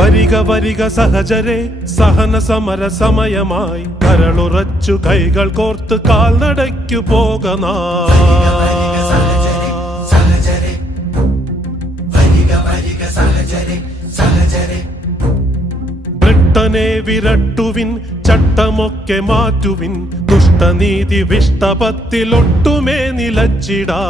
വരിക വരിക സഹചരെ സഹന സമര സമയമായി കരളുറച്ചു കൈകൾ കോർത്ത് കാൽനടയ്ക്കു പോകനാ ബ്രിട്ടനെ വിരട്ടുവിൻ ചട്ടമൊക്കെ മാറ്റുവിൻ ദുഷ്ടനീതി വിഷ്ടപത്തിലൊട്ടുമേ നിലച്ചിടാ